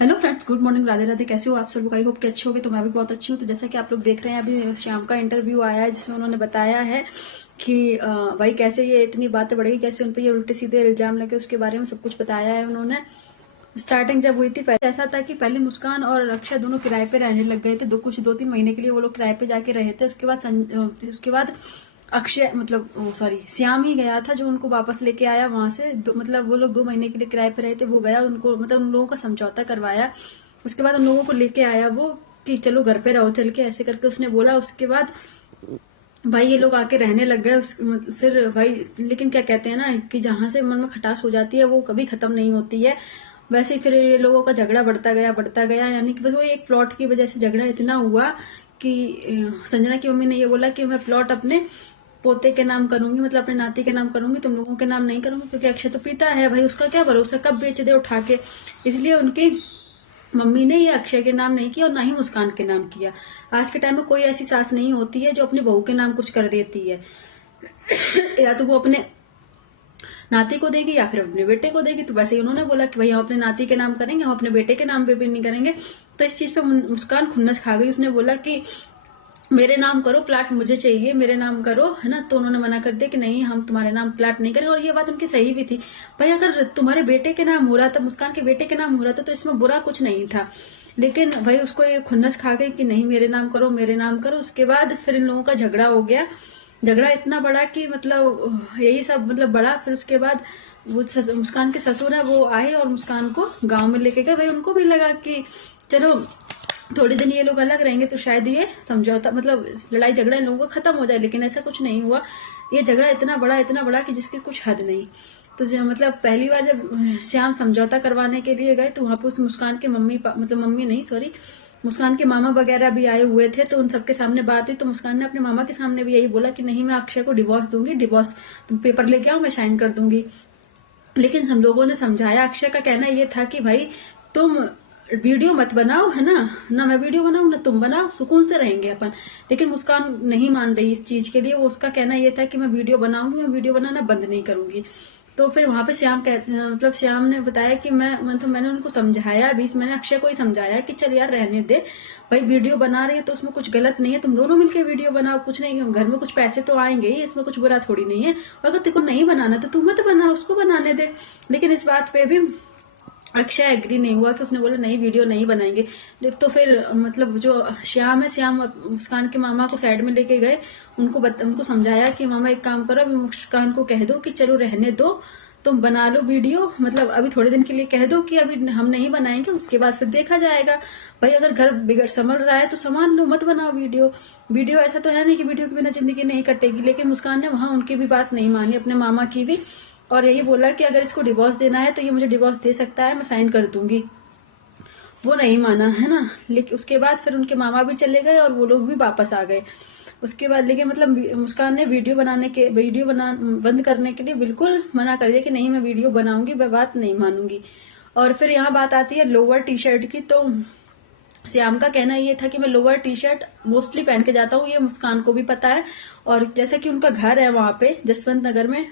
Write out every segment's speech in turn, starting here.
Hello friends, good morning, Radhe Radhe. कैसे हो आप सब लोग? आई होप कि अच्छे होगे। तो मैं भी बहुत अच्छी हूँ। तो जैसा कि आप लोग देख रहे हैं, अभी श्याम का इंटरव्यू आया है जिसमें उन्होंने बताया है कि भाई कैसे ये इतनी बातें बढ़ गई, कैसे उन पर ये उल्टे सीधे इल्जाम लगे, उसके बारे में सब कुछ बताया है उन्होंने। स्टार्टिंग जब हुई थी पहले ऐसा था कि पहले मुस्कान और अक्षय दोनों किराए पे रहने लग गए थे। कुछ 2-3 महीने के लिए वो लोग किराए पे जाके रहे थे। उसके बाद अक्षय मतलब सॉरी श्याम ही गया था जो उनको वापस लेके आया वहां से। मतलब वो लोग 2 महीने के लिए किराए पे रहे थे, वो गया उनको मतलब उन लोगों का समझौता करवाया। उसके बाद उन लोगों को लेके आया वो कि चलो घर पे रहो चल के, ऐसे करके उसने बोला। उसके बाद भाई ये लोग आके रहने लग गए। फिर भाई लेकिन क्या कहते हैं ना कि जहां से मन में खटास हो जाती है वो कभी खत्म नहीं होती है। वैसे ही फिर ये लोगों का झगड़ा बढ़ता गया। यानी कि वो एक प्लॉट की वजह से झगड़ा इतना हुआ कि संजना की मम्मी ने ये बोला कि मैं प्लॉट अपने पोते के नाम करूंगी, मतलब अपने नाती के नाम करूंगी, तुम लोगों के नाम नहीं करूंगी, क्योंकि अक्षय तो पिता है भाई, उसका क्या भरोसा कब बेच दे उठा के। इसलिए उनकी मम्मी ने ये अक्षय के नाम नहीं किया और ना ही मुस्कान के नाम किया। आज के टाइम में कोई ऐसी सास नहीं होती है जो अपनी बहू के नाम कुछ कर देती है। या तो वो अपने नाती को देगी या फिर अपने बेटे को देगी। तो वैसे ही उन्होंने बोला कि भाई हम अपने नाती के नाम करेंगे, हम अपने बेटे के नाम पे भी नहीं करेंगे। तो इस चीज पे मुस्कान खुन्नस खा गई। उसने बोला कि मेरे नाम करो, प्लाट मुझे चाहिए, मेरे नाम करो, है ना। तो उन्होंने मना कर दिया कि नहीं, हम तुम्हारे नाम प्लाट नहीं करेंगे। और ये बात उनकी सही भी थी। भाई अगर तुम्हारे बेटे के नाम हो रहा था, मुस्कान के बेटे के नाम हो रहा था, तो इसमें बुरा कुछ नहीं था। लेकिन भाई उसको ये खुन्नस खा गई कि नहीं मेरे नाम करो, मेरे नाम करो। उसके बाद फिर इन लोगों का झगड़ा हो गया। झगड़ा इतना बड़ा कि मतलब यही सब मतलब बड़ा। फिर उसके बाद वो मुस्कान के ससुर है वो आए और मुस्कान को गांव में लेके गए। भाई उनको भी लगा कि चलो थोड़े दिन ये लोग अलग रहेंगे तो शायद ये समझौता मतलब लड़ाई झगड़ा इन लोगों का खत्म हो जाए। लेकिन ऐसा कुछ नहीं हुआ। ये झगड़ा इतना बड़ा कि जिसकी कुछ हद नहीं। तो मतलब पहली बार जब श्याम समझौता करवाने के लिए गए तो वहां पे उस मुस्कान के मम्मी नहीं सॉरी मुस्कान के मामा वगैरह भी आए हुए थे। तो उन सबके सामने बात हुई तो मुस्कान ने अपने मामा के सामने भी यही बोला कि नहीं, मैं अक्षय को डिवोर्स दूंगी, डिवोर्स तुम पेपर लेके आओ, मैं साइन कर दूंगी। लेकिन हम लोगों ने समझाया। अक्षय का कहना ये था कि भाई तुम वीडियो मत बनाओ, है ना मैं वीडियो बनाऊं ना तुम बनाओ, सुकून से रहेंगे अपन। लेकिन मुस्कान नहीं मान रही इस चीज के लिए। वो उसका कहना ये था कि मैं वीडियो बनाऊंगी, मैं वीडियो बनाना बंद नहीं करूंगी। तो फिर वहां पे श्याम ने बताया कि मैंने उनको समझाया भी, मैंने अक्षय को ही समझाया कि चल यार रहने दे भाई, वीडियो बना रही है तो उसमें कुछ गलत नहीं है, तुम दोनों मिलकर वीडियो बनाओ, कुछ नहीं, घर में कुछ पैसे तो आएंगे ही, इसमें कुछ बुरा थोड़ी नहीं है। और अगर तेरे को नहीं बनाना तो तू मत बना, उसको बनाने दे। लेकिन इस बात पे भी अक्षय एग्री नहीं हुआ कि उसने बोला नहीं वीडियो नहीं बनाएंगे। तो फिर मतलब जो श्याम है, श्याम मुस्कान के मामा को साइड में लेके गए, उनको समझाया कि मामा एक काम करो, अभी मुस्कान को कह दो कि चलो रहने दो, तुम बना लो वीडियो, मतलब अभी थोड़े दिन के लिए कह दो कि अभी हम नहीं बनाएंगे, उसके बाद फिर देखा जाएगा। भाई अगर घर बिगड़ संभल रहा है तो संभाल लो, मत बनाओ वीडियो। ऐसा तो है नहीं कि वीडियो के बिना जिंदगी नहीं कटेगी। लेकिन मुस्कान ने वहां उनकी भी बात नहीं मानी, अपने मामा की भी, और यही बोला कि अगर इसको डिवोर्स देना है तो ये मुझे डिवोर्स दे सकता है, मैं साइन कर दूंगी। वो नहीं माना, है ना। लेकिन उसके बाद फिर उनके मामा भी चले गए और वो लोग भी वापस आ गए। उसके बाद लेकिन मतलब मुस्कान ने वीडियो बना बंद करने के लिए बिल्कुल मना कर दिया कि नहीं मैं वीडियो बनाऊंगी, मैं बात नहीं मानूंगी। और फिर यहाँ बात आती है लोअर टी शर्ट की। तो श्याम का कहना ये था कि मैं लोअर टी शर्ट मोस्टली पहन के जाता हूँ, ये मुस्कान को भी पता है। और जैसे कि उनका घर है वहां पे जसवंत नगर में,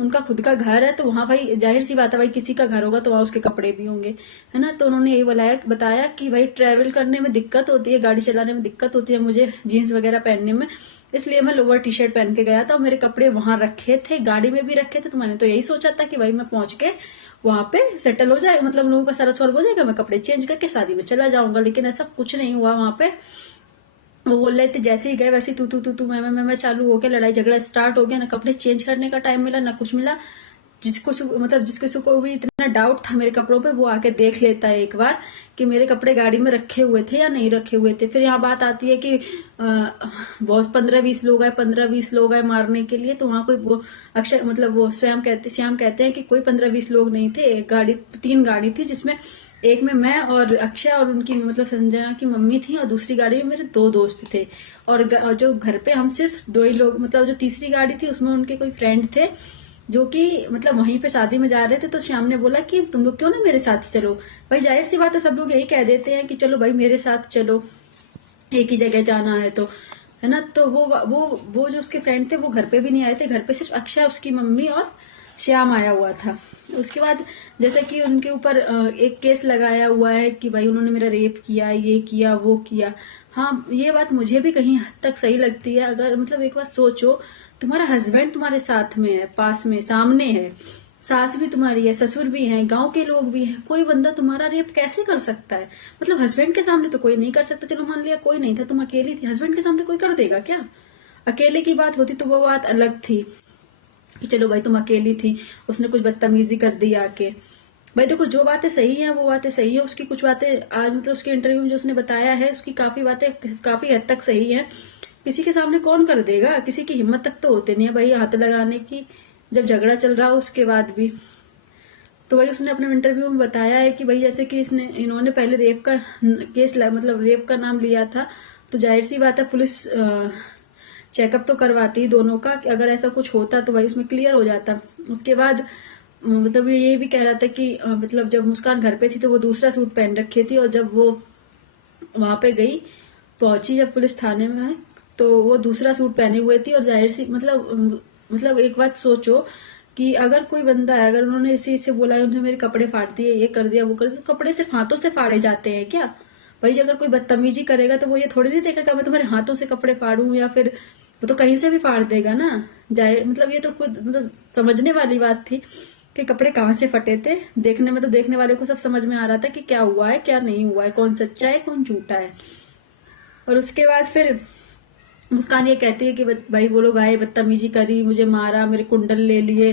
उनका खुद का घर है, तो वहां भाई जाहिर सी बात है भाई किसी का घर होगा तो वहां उसके कपड़े भी होंगे, है ना। तो उन्होंने यही बताया कि भाई ट्रेवल करने में दिक्कत होती है, गाड़ी चलाने में दिक्कत होती है मुझे जीन्स वगैरह पहनने में, इसलिए मैं लोअर टी शर्ट पहन के गया था। मेरे कपड़े वहां रखे थे, गाड़ी में भी रखे थे। तो मैंने तो यही सोचा था कि भाई मैं पहुंच के वहां पे सेटल हो जाए, मतलब लोगों का सारा सॉल्व हो जाएगा, मैं कपड़े चेंज करके शादी में चला जाऊंगा। लेकिन ऐसा कुछ नहीं हुआ वहां पे। वो बोल रहे थे जैसे ही गए वैसे ही तू मैं चालू हो गया, लड़ाई झगड़ा स्टार्ट हो गया। ना कपड़े चेंज करने का टाइम मिला ना कुछ मिला। जिसको को भी इतना डाउट था मेरे कपड़ों पे वो आके देख लेता है एक बार कि मेरे कपड़े गाड़ी में रखे हुए थे या नहीं रखे हुए थे। फिर यहाँ बात आती है कि बहुत 15-20 लोग आए मारने के लिए। तो वहां कोई वो अक्षय मतलब वो श्याम कहते हैं कि कोई 15-20 लोग नहीं थे। 3 गाड़ी थी जिसमें एक में मैं और अक्षय और उनकी मतलब संजना की मम्मी थी, और दूसरी गाड़ी में मेरे 2 दोस्त थे। और जो घर पे हम सिर्फ 2 ही लोग, मतलब जो तीसरी गाड़ी थी उसमें उनके कोई फ्रेंड थे जो कि मतलब वहीं पे शादी में जा रहे थे। तो श्याम ने बोला कि तुम लोग क्यों ना मेरे साथ चलो। भाई जाहिर सी बात है सब लोग यही कह देते हैं कि चलो भाई मेरे साथ चलो, एक ही जगह जाना है तो, है ना। तो वो जो उसके फ्रेंड थे वो घर पे भी नहीं आए थे। घर पे सिर्फ अक्षय, उसकी मम्मी और श्याम आया हुआ था। उसके बाद जैसे कि उनके ऊपर एक केस लगाया हुआ है कि भाई उन्होंने मेरा रेप किया, ये किया, वो किया। हाँ, ये बात मुझे भी कहीं हद तक सही लगती है। अगर मतलब एक बात सोचो, तुम्हारा हस्बैंड तुम्हारे साथ में है, पास में, सामने है, सास भी तुम्हारी है, ससुर भी हैं, गांव के लोग भी हैं, कोई बंदा तुम्हारा रेप कैसे कर सकता है? मतलब हस्बैंड के सामने तो कोई नहीं कर सकता, चलो मान लिया कोई नहीं था, तुम अकेली थी, हस्बैंड के सामने कोई कर देगा क्या? अकेले की बात होती तो वो बात अलग थी कि चलो भाई तुम अकेली थी, उसने कुछ बदतमीजी कर दी आके। भाई देखो, जो बातें सही हैं वो बातें सही है, उसकी कुछ बातें आज मतलब उसके इंटरव्यू में जो उसने बताया है, उसकी काफी बातें काफी हद तक सही है। किसी के सामने कौन कर देगा? किसी की हिम्मत तक तो होती नहीं है भाई हाथ लगाने की, जब झगड़ा चल रहा हो उसके बाद भी। तो वही उसने अपने इंटरव्यू में बताया है कि भाई जैसे कि इन्होंने पहले रेप का केस मतलब रेप का नाम लिया था, तो जाहिर सी बात है पुलिस चेकअप तो करवाती दोनों का, कि अगर ऐसा कुछ होता तो भाई उसमें क्लियर हो जाता। उसके बाद मतलब ये भी कह रहा था कि मतलब जब मुस्कान घर पे थी तो वो दूसरा सूट पहन रखी थी, और जब वो वहां पे गई, पहुंची जब पुलिस थाने में, तो वो दूसरा सूट पहने हुए थी। और जाहिर सी मतलब एक बात सोचो कि अगर कोई बंदा है, अगर उन्होंने इसी से बोला है, उन्होंने मेरे कपड़े फाड़ दिए, ये कर दिया, वो कर दिया, कपड़े सिर्फ हाथों से फाड़े जाते हैं क्या? भाई अगर कोई बदतमीजी करेगा तो वो ये थोड़ी नहीं देखेगा मैं तुम्हारे हाथों से कपड़े फाड़ूं, या फिर वो तो कहीं से भी फाड़ देगा ना। जाए मतलब ये तो खुद मतलब समझने वाली बात थी कि कपड़े कहाँ से फटे थे। देखने में तो देखने वाले को सब समझ में आ रहा था कि क्या हुआ है क्या नहीं हुआ है, कौन सच्चा है कौन झूठा है। और उसके बाद फिर मुस्कान ये कहती है कि भाई वो लोग आए, बदतमीजी करी, मुझे मारा, मेरे कुंडल ले लिए,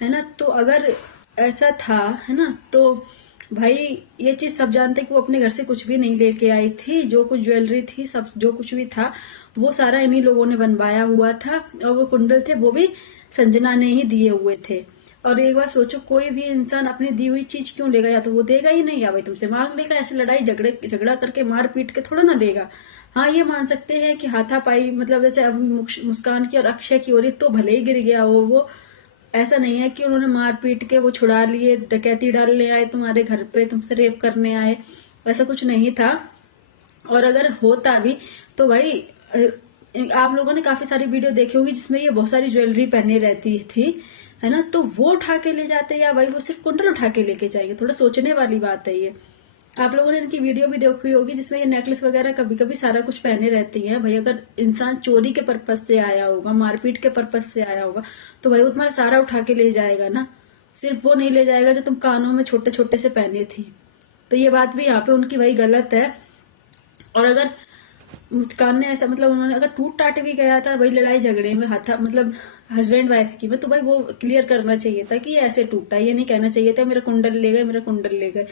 है ना। तो अगर ऐसा था, है ना, तो भाई ये चीज सब जानते कि वो अपने घर से कुछ भी नहीं लेके आई थी, जो कुछ ज्वेलरी थी, सब जो कुछ भी था वो सारा इन्हीं लोगों ने बनवाया हुआ था, और वो कुंडल थे वो भी संजना ने ही दिए हुए थे। और एक बार सोचो, कोई भी इंसान अपनी दी हुई चीज क्यों लेगा? या तो वो देगा ही नहीं, या भाई तुमसे मांग लेगा। ऐसे लड़ाई झगड़ा करके मार पीट के थोड़ा ना देगा। हाँ, ये मान सकते हैं कि हाथापाई, मतलब जैसे अभी मुस्कान की और अक्षय की हो रही, तो भले ही गिर गया वो ऐसा नहीं है कि उन्होंने मार पीट के वो छुड़ा लिए, डकैती डालने आए तुम्हारे घर पे, तुमसे रेप करने आए, ऐसा कुछ नहीं था। और अगर होता भी तो भाई आप लोगों ने काफी सारी वीडियो देखी होंगी जिसमें ये बहुत सारी ज्वेलरी पहने रहती थी, है ना, तो वो उठा के ले जाते, या भाई वो सिर्फ कुंडल उठा के लेके जाएंगे? थोड़ा सोचने वाली बात है ये। आप लोगों ने इनकी वीडियो भी देखी होगी जिसमें ये नेकलेस वगैरह कभी कभी सारा कुछ पहने रहती हैं। भाई अगर इंसान चोरी के पर्पज से आया होगा, मारपीट के पर्पज से आया होगा, तो भाई वो तुम्हारा सारा उठा के ले जाएगा ना, सिर्फ वो नहीं ले जाएगा जो तुम कानों में छोटे छोटे से पहने थी। तो ये बात भी यहाँ पे उनकी भाई गलत है। और अगर मुस्कान ने ऐसा मतलब उन्होंने अगर टूट टाट भी गया था भाई लड़ाई झगड़े में, हाथा मतलब हस्बैंड वाइफ की में, तो भाई वो क्लियर करना चाहिए था कि ये ऐसे टूटा, ये नहीं कहना चाहिए था मेरा कुंडल ले गए, मेरा कुंडल ले गए,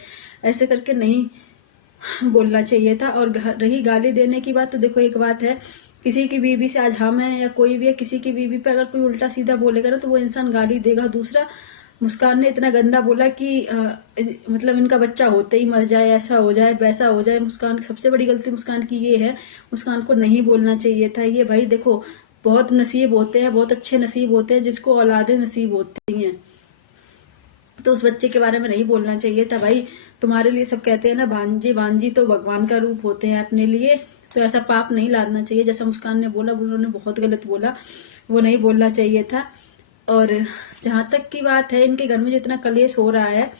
ऐसे करके नहीं बोलना चाहिए था। और रही गाली देने की बात, तो देखो एक बात है, किसी की बीवी से, आज हम है या कोई भी है, किसी की बीवी पे अगर कोई उल्टा सीधा बोलेगा ना तो वो इंसान गाली देगा। दूसरा, मुस्कान ने इतना गंदा बोला कि मतलब इनका बच्चा होते ही मर जाए, ऐसा हो जाए वैसा हो जाए। मुस्कान सबसे बड़ी गलती मुस्कान की ये है, मुस्कान को नहीं बोलना चाहिए था ये। भाई देखो, बहुत नसीब होते हैं, बहुत अच्छे नसीब होते हैं जिसको औलादे नसीब होती हैं, तो उस बच्चे के बारे में नहीं बोलना चाहिए था भाई। तुम्हारे लिए सब कहते हैं ना, भांजी भांजी तो भगवान का रूप होते हैं अपने लिए, तो ऐसा पाप नहीं लादना चाहिए। जैसा मुस्कान ने बोला, उन्होंने बहुत गलत बोला, वो नहीं बोलना चाहिए था। और जहां तक की बात है, इनके घर में जो इतना कलेश हो रहा है,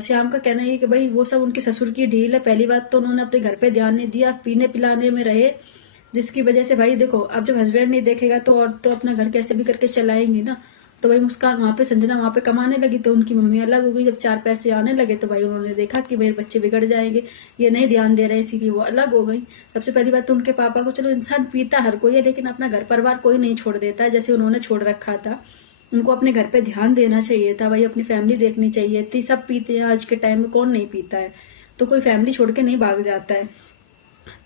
श्याम का कहना है कि भाई वो सब उनके ससुर की ढील है। पहली बात तो उन्होंने अपने घर पे ध्यान नहीं दिया, पीने पिलाने में रहे, जिसकी वजह से भाई देखो, अब जब हस्बैंड नहीं देखेगा तो और तो अपना घर कैसे भी करके चलाएंगी ना। तो भाई मुस्कान वहां पे, संजना वहां पे कमाने लगी तो उनकी मम्मी अलग हो गई। जब 4 पैसे आने लगे तो भाई उन्होंने देखा कि मेरे बच्चे बिगड़ जाएंगे, ये नहीं ध्यान दे रहे, इसीलिए वो अलग हो गई। सबसे पहली बात तो उनके पापा को, चलो इंसान पीता हर कोई है, लेकिन अपना घर परिवार कोई नहीं छोड़ देता है जैसे उन्होंने छोड़ रखा था। उनको अपने घर पे ध्यान देना चाहिए था भाई, अपनी फैमिली देखनी चाहिए थी। सब पीते हैं आज के टाइम में, कौन नहीं पीता है? तो कोई फैमिली छोड़ के नहीं भाग जाता है।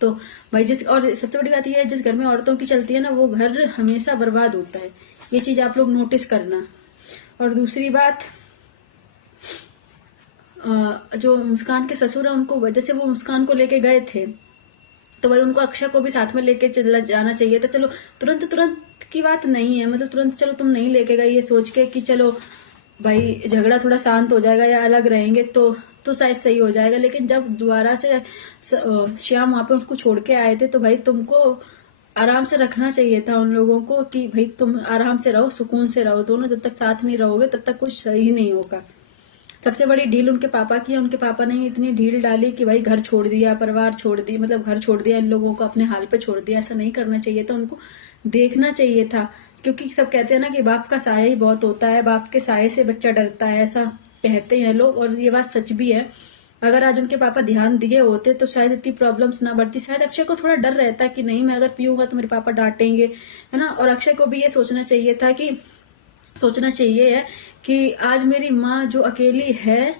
तो भाई और सबसे बड़ी बात यह है, जिस घर में औरतों की चलती है ना, वो घर हमेशा बर्बाद होता है। ये चीज आप लोग नोटिस करना। और दूसरी बात, जो मुस्कान के ससुर है, उनको जैसे वो मुस्कान को लेके गए थे, तो भाई उनको अक्षय को भी साथ में लेके चला जाना चाहिए था। चलो तुरंत की बात नहीं है, मतलब तुरंत चलो तुम नहीं लेके गए ये सोच के कि चलो भाई झगड़ा थोड़ा शांत हो जाएगा या अलग रहेंगे तो शायद सही हो जाएगा। लेकिन जब दोबारा से श्याम वहां पे उसको छोड़ के आए थे, तो भाई तुमको आराम से रखना चाहिए था उन लोगों को कि भाई तुम आराम से रहो, सुकून से रहो। दोनों जब तक साथ नहीं रहोगे तब तक कुछ सही नहीं होगा। सबसे बड़ी ढील उनके पापा की है। उनके पापा ने इतनी ढील डाली कि भाई घर छोड़ दिया, परिवार छोड़ दी, मतलब घर छोड़ दिया, इन लोगों को अपने हाल पे छोड़ दिया। ऐसा नहीं करना चाहिए था, उनको देखना चाहिए था। क्योंकि सब कहते हैं ना कि बाप का साया ही बहुत होता है, बाप के साये से बच्चा डरता है, ऐसा कहते हैं लोग, और ये बात सच भी है। अगर आज उनके पापा ध्यान दिए होते तो शायद इतनी प्रॉब्लम्स ना बढ़ती। शायद अक्षय को थोड़ा डर रहता कि नहीं मैं अगर पीऊंगा तो मेरे पापा डांटेंगे, है ना। और अक्षय को भी ये सोचना चाहिए था कि आज मेरी माँ जो अकेली है,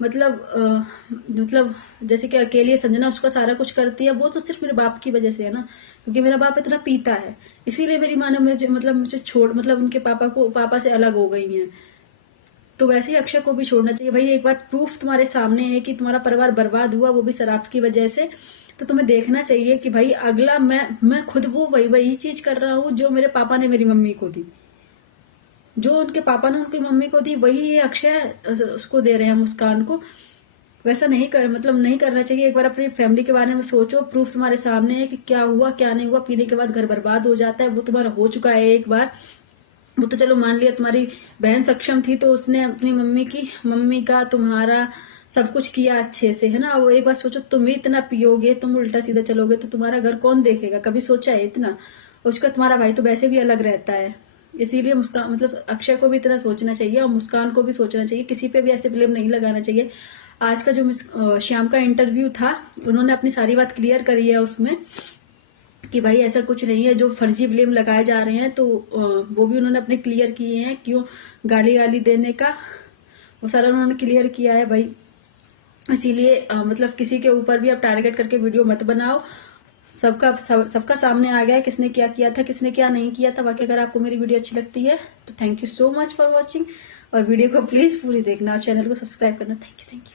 मतलब जैसे कि अकेली संजना उसका सारा कुछ करती है, वो तो सिर्फ मेरे बाप की वजह से है ना, क्योंकि मेरा बाप इतना पीता है, इसीलिए मेरी माँ ने मुझे छोड़, मतलब उनके पापा से अलग हो गई हैं। तो वैसे ही अक्षय को भी छोड़ना चाहिए। भाई एक बार प्रूफ तुम्हारे सामने है कि तुम्हारा परिवार बर्बाद हुआ, वो भी शराब की वजह से, तो तुम्हें देखना चाहिए कि भाई अगला मैं खुद वो वही चीज कर रहा हूँ जो मेरे पापा ने मेरी मम्मी को दी, जो उनके पापा ने उनकी मम्मी को दी, वही ये अक्षय उसको दे रहे हैं, मुस्कान को। वैसा नहीं करना चाहिए। एक बार अपनी फैमिली के बारे में सोचो। प्रूफ तुम्हारे सामने है कि क्या हुआ क्या नहीं हुआ। पीने के बाद घर बर्बाद हो जाता है, वो तुम्हारा हो चुका है एक बार। वो तो चलो मान लिया तुम्हारी बहन सक्षम थी तो उसने अपनी मम्मी का तुम्हारा सब कुछ किया अच्छे से, है ना। वो एक बार सोचो, तुम भी इतना पियोगे, तुम उल्टा सीधा चलोगे तो तुम्हारा घर कौन देखेगा? कभी सोचा है इतना? उसका तुम्हारा भाई तो वैसे भी अलग रहता है, इसीलिए मुस्कान मतलब अक्षय को भी इतना सोचना चाहिए और मुस्कान को भी सोचना चाहिए। किसी पे भी ऐसे ब्लेम नहीं लगाना चाहिए। आज का जो श्याम का इंटरव्यू था, उन्होंने अपनी सारी बात क्लियर करी है उसमें कि भाई ऐसा कुछ नहीं है, जो फर्जी ब्लेम लगाए जा रहे हैं तो वो भी उन्होंने अपने क्लियर किए हैं। क्यों गाली देने का वो सारा उन्होंने क्लियर किया है भाई। इसीलिए मतलब किसी के ऊपर भी आप टारगेट करके वीडियो मत बनाओ। सबका सामने आ गया है किसने क्या किया था, किसने क्या नहीं किया था। बाकी अगर आपको मेरी वीडियो अच्छी लगती है तो thank you so much for watching, और वीडियो को प्लीज पूरी देखना और चैनल को सब्सक्राइब करना। Thank you.